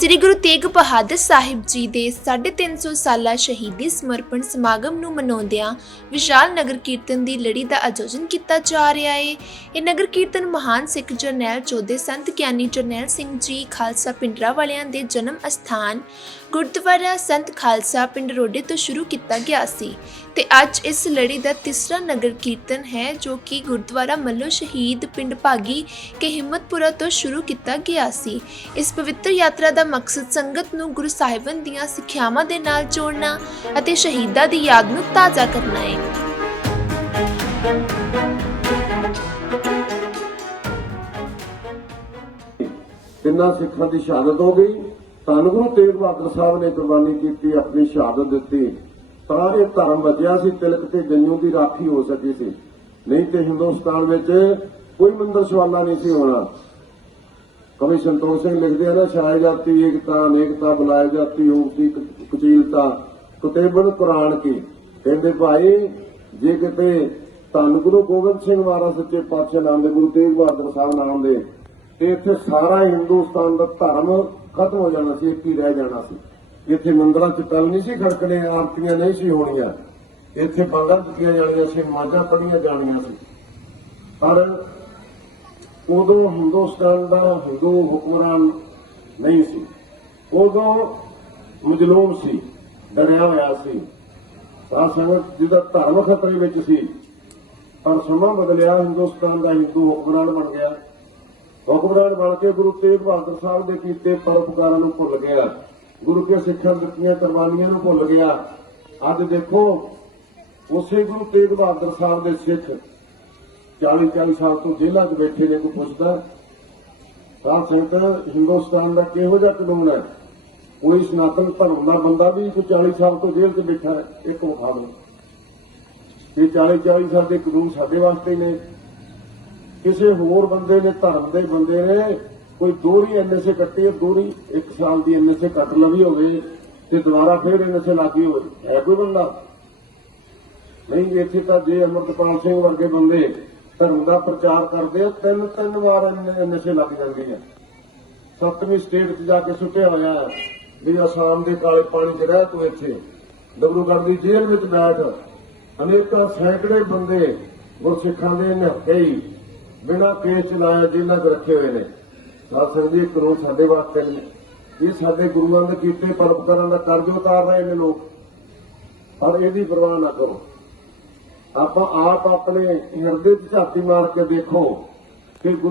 ਸ੍ਰੀ ਗੁਰੂ ਤੇਗ ਬਹਾਦਰ ਸਾਹਿਬ ਜੀ ਦੇ 350 ਸਾਲਾ ਸ਼ਹੀਦੀ ਸਮਰਪਣ ਸਮਾਗਮ ਨੂੰ ਮਨਾਉਂਦਿਆਂ ਵਿਸ਼ਾਲ ਨਗਰ ਕੀਰਤਨ ਦੀ ਲੜੀ ਦਾ ਆਯੋਜਨ ਕੀਤਾ ਜਾ ਰਿਹਾ ਹੈ ਇਹ ਨਗਰ ਕੀਰਤਨ ਮਹਾਨ ਸਿੱਖ ਜਰਨੈਲ ਚੌਧਰੀ ਸੰਤ ਗਿਆਨੀ ਜਰਨੈਲ ਸਿੰਘ ਜੀ ਖਾਲਸਾ ਪਿੰਡਰਾ ਵਾਲਿਆਂ ਦੇ ਜਨਮ ਅਸਥਾਨ ਗੁਰਦੁਆਰਾ ਸੰਤ ਖਾਲਸਾ ਪਿੰਡ ਰੋਡੇ ਤੋਂ ਸ਼ੁਰੂ ਕੀਤਾ ਗਿਆ ਸੀ। ਤੇ ਅੱਜ ਇਸ ਲੜੀ ਦਾ ਤੀਸਰਾ ਨਗਰ ਕੀਰਤਨ ਹੈ, ਜੋ ਕਿ ਗੁਰਦੁਆਰਾ ਮੱਲੋ ਸ਼ਹੀਦ ਪਿੰਡ ਭਾਗੀ ਕੇ ਹਿੰਮਤਪੁਰਾ ਤੋਂ ਸ਼ੁਰੂ ਕੀਤਾ ਗਿਆ ਸੀ। ਇਸ ਪਵਿੱਤਰ ਯਾਤਰਾ ਦਾ ਮਕਸਦ ਸੰਗਤ ਨੂੰ ਗੁਰੂ ਸਾਹਿਬਾਨ ਦੀਆਂ ਸਿੱਖਿਆਵਾਂ ਦੇ ਨਾਲ ਜੋੜਨਾ ਅਤੇ ਸ਼ਹੀਦਾਂ ਦੀ ਯਾਦ ਨੂੰ ਤਾਜ਼ਾ ਕਰਨਾ ਹੈ। ਤਿੰਨਾਂ ਸਿੱਖਾਂ ਦੀ ਸ਼ਹਾਦਤ ਹੋ ਗਈ। ਧੰਨ ਗੁਰੂ ਤੇਗ ਬਹਾਦਰ ਸਾਹਿਬ ਨੇ ਕੁਰਬਾਨੀ ਕੀਤੀ, ਆਪਣੀ ਸ਼ਹਾਦਤ ਦਿੱਤੀ। ਤਾਂ ਇਹ ਧਰਮ ਬਚਿਆ ਸੀ, ਤਿਲਕ ਤੇ ਜੰਨੂ ਦੀ ਰਾਖੀ ਹੋ ਸਕੀ ਸੀ। ਨਹੀਂ ਤੇ ਹਿੰਦੁਸਤਾਨ ਵਿੱਚ ਕੋਈ ਮੰਦਰ ਸ਼ਵਾਲਾ ਨਹੀਂ ਸੀ ਹੋਣਾ। ਕਵੀ ਸੰਤੋਖ ਸਿੰਘ ਲਿਖਦੇ ਆ ਨਾ ਛਾਇ ਜਾਤੀ, ਏਕਤਾ, ਅਨੇਕਤਾ ਬੁਲਾਏ ਜਾਤੀ ਹੋਤੀ ਕੁਚੀਲਤਾ, ਕੁਤੇਬਨ, ਕੁਰਾਨ ਕੀ। ਕਹਿੰਦੇ ਭਾਈ, ਜੇ ਕਿਤੇ ਧੰਨ ਗੁਰੂ ਗੋਬਿੰਦ ਸਿੰਘ ਮਹਾਰਾਜ ਸੱਚੇ ਪਾਤਸ਼ਾਹ ਨਾਮ ਦੇ ਗੁਰੂ ਤੇਗ ਬਹਾਦਰ ਸਾਹਿਬ ਨਾਮ ਦੇ, ਤੇ ਇੱਥੇ ਸਾਰਾ ਹਿੰਦੁਸਤਾਨ ਦਾ ਧਰਮ ਖਤਮ ਹੋ ਜਾਣਾ ਸੀ, ਇੱਕ ਹੀ ਰਹਿ ਜਾਣਾ ਸੀ। ਇੱਥੇ ਮੰਦਰਾਂ 'ਚ ਕੱਲ ਨਹੀਂ ਸੀ ਖੜਕਣੇ, ਆਰਤੀਆਂ ਨਹੀਂ ਸੀ ਹੋਣੀਆਂ। ਇੱਥੇ ਬਾਂਗਾਂ ਦਿੱਤੀਆਂ ਜਾਣੀਆਂ ਸੀ, ਮਾਝਾਂ ਪੜੀਆਂ ਜਾਣੀਆਂ ਸੀ। ਪਰ ਉਦੋਂ ਹਿੰਦੁਸਤਾਨ ਦਾ ਹਿੰਦੂ ਹੁਕਮਰਾਨ ਨਹੀਂ ਸੀ। ਉਦੋਂ ਮਜਲੂਮ ਸੀ, ਡਰਿਆ ਹੋਇਆ ਸੀ। ਸਾਧ ਸੰਗਤ ਜਿਹਦਾ ਧਰਮ ਖਤਰੇ ਵਿੱਚ ਸੀ, ਪਰ ਸਮਾਂ ਬਦਲਿਆ, ਹਿੰਦੁਸਤਾਨ ਦਾ ਹਿੰਦੂ ਹੁਕਮਰਾਨ ਬਣ ਗਿਆ। ਹੁਕਮਰਾਨ ਬਣ ਕੇ ਗੁਰੂ ਤੇਗ ਬਹਾਦਰ ਸਾਹਿਬ ਦੇ ਕੀਤੇ ਪਰਉਪਕਾਰਾਂ ਨੂੰ ਭੁੱਲ ਗਿਆ। ਗੁਰੂ ਕੇ ਸਿੱਖਾਂ ਦਿੱਤੀਆਂ, ਕੁਰਬਾਨੀਆਂ ਨੂੰ ਭੁੱਲ ਗਿਆ। ਅੱਜ ਦੇਖੋ, ਉਸੇ ਗੁਰੂ ਤੇਗ ਬਹਾਦਰ ਸਾਹਿਬ ਦੇ ਸਿੱਖ 40 40 ਸਾਲ ਤੋਂ ਜੇਲ੍ਹਾਂ 'ਚ ਬੈਠੇ ਨੇ, ਕੋਈ ਪੁੱਛਦਾ। ਸਾਧ ਸੰਗਤ ਹਿੰਦੁਸਤਾਨ ਦਾ ਕਿਹੋ ਜਿਹਾ ਕਾਨੂੰਨ ਹੈ? ਕੋਈ ਸਨਾਤਨ ਧਰਮ ਦਾ ਬੰਦਾ ਵੀ ਕੋਈ 40 ਸਾਲ ਤੋਂ ਜੇਲ੍ਹ 'ਚ ਬੈਠਾ ਹੈ ਇੱਕ ਵਿਖਾ ਦਿਓ ਇਹ 40 40 ਸਾਲ ਦੇ ਕਾਨੂੰਨ ਸਾਡੇ ਵਾਸਤੇ ਨੇ। ਕਿਸੇ ਹੋਰ ਬੰਦੇ ਨੇ, ਧਰਮ ਦੇ ਬੰਦੇ ਨੇ ਕੋਈ ਦੋਹਰੀ ਐਨਐਸਏ ਕੱਟੀ ਹੈ, ਦੋਹਰੀ 1 ਸਾਲ ਦੀ ਐਨਐਸਏ ਕੱਟ ਲਵੀ ਹੋਵੇ ਤੇ ਦੁਬਾਰਾ ਫੇਰ ਐਨਐਸਏ ਲਾਗੀ ਹੋਵੇ, ਹੈ ਕੋਈ ਬੰਦਾ? ਨਹੀਂ, ਇੱਥੇ ਤਾਂ ਜੇ ਅਮਰਤਪਾਲ ਸਿੰਘ ਵਰਗੇ ਬੰਦੇ ਧਰਮ ਦਾ ਪ੍ਰਚਾਰ ਕਰਦੇ ਆ, ਤਿੰਨ ਤਿੰਨ ਵਾਰ ਐਨਐਸਏ ਲੱਗ ਜਾਂਦੀ ਹੈ। ਸੱਤਵੀਂ ਸਟੇਟ 'ਚ ਜਾ ਕੇ ਸੁੱਟਿਆ ਹੋਇਆ ਹੈ ਵੀ ਅਸਾਮ ਦੇ ਕਾਲੇ ਪਾਣੀ 'ਚ ਰਹਿ ਤੂੰ ਇੱਥੇ। ਡਬਰੂਗੜ੍ਹ ਦੀ ਜੇਲ੍ਹ ਵਿੱਚ ਬੈਠ। ਅਨੇਕਾਂ ਸੈਂਕੜੇ ਬੰਦੇ ਗੁਰਸਿੱਖਾਂ ਦੇ ਨਿਹੱਥੇ ਹੀ ਬਿਨਾਂ ਕੇਸ ਚਲਾਇਆ ਜੇਲ੍ਹਾਂ 'ਚ ਰੱਖੇ ਹੋਏ ਨੇ। ਸਾਧ ਸੰਗਤ ਜੀ ਇਹ ਸਾਡੇ ਵਾਸਤੇ ਨੇ ਇਹ ਸਾਡੇ ਗੁਰੂਆਂ ਦੇ ਕੀਤੇ ਪਰਪਕਾਰਾਂ ਦਾ ਕਰਜ਼ ਉਤਾਰ ਰਹੇ ਨੇ ਲੋਕ। ਪਰ ਇਹਦੀ ਪਰਵਾਹ ਨਾ ਕਰੋ। ਆਪਾਂ ਆਪ ਆਪਣੇ ਹਿਰਦੇ 'ਚ ਝਾਤੀ ਮਾਰ ਕੇ ਦੇਖੋ ਕਿ ਗੁਰੂ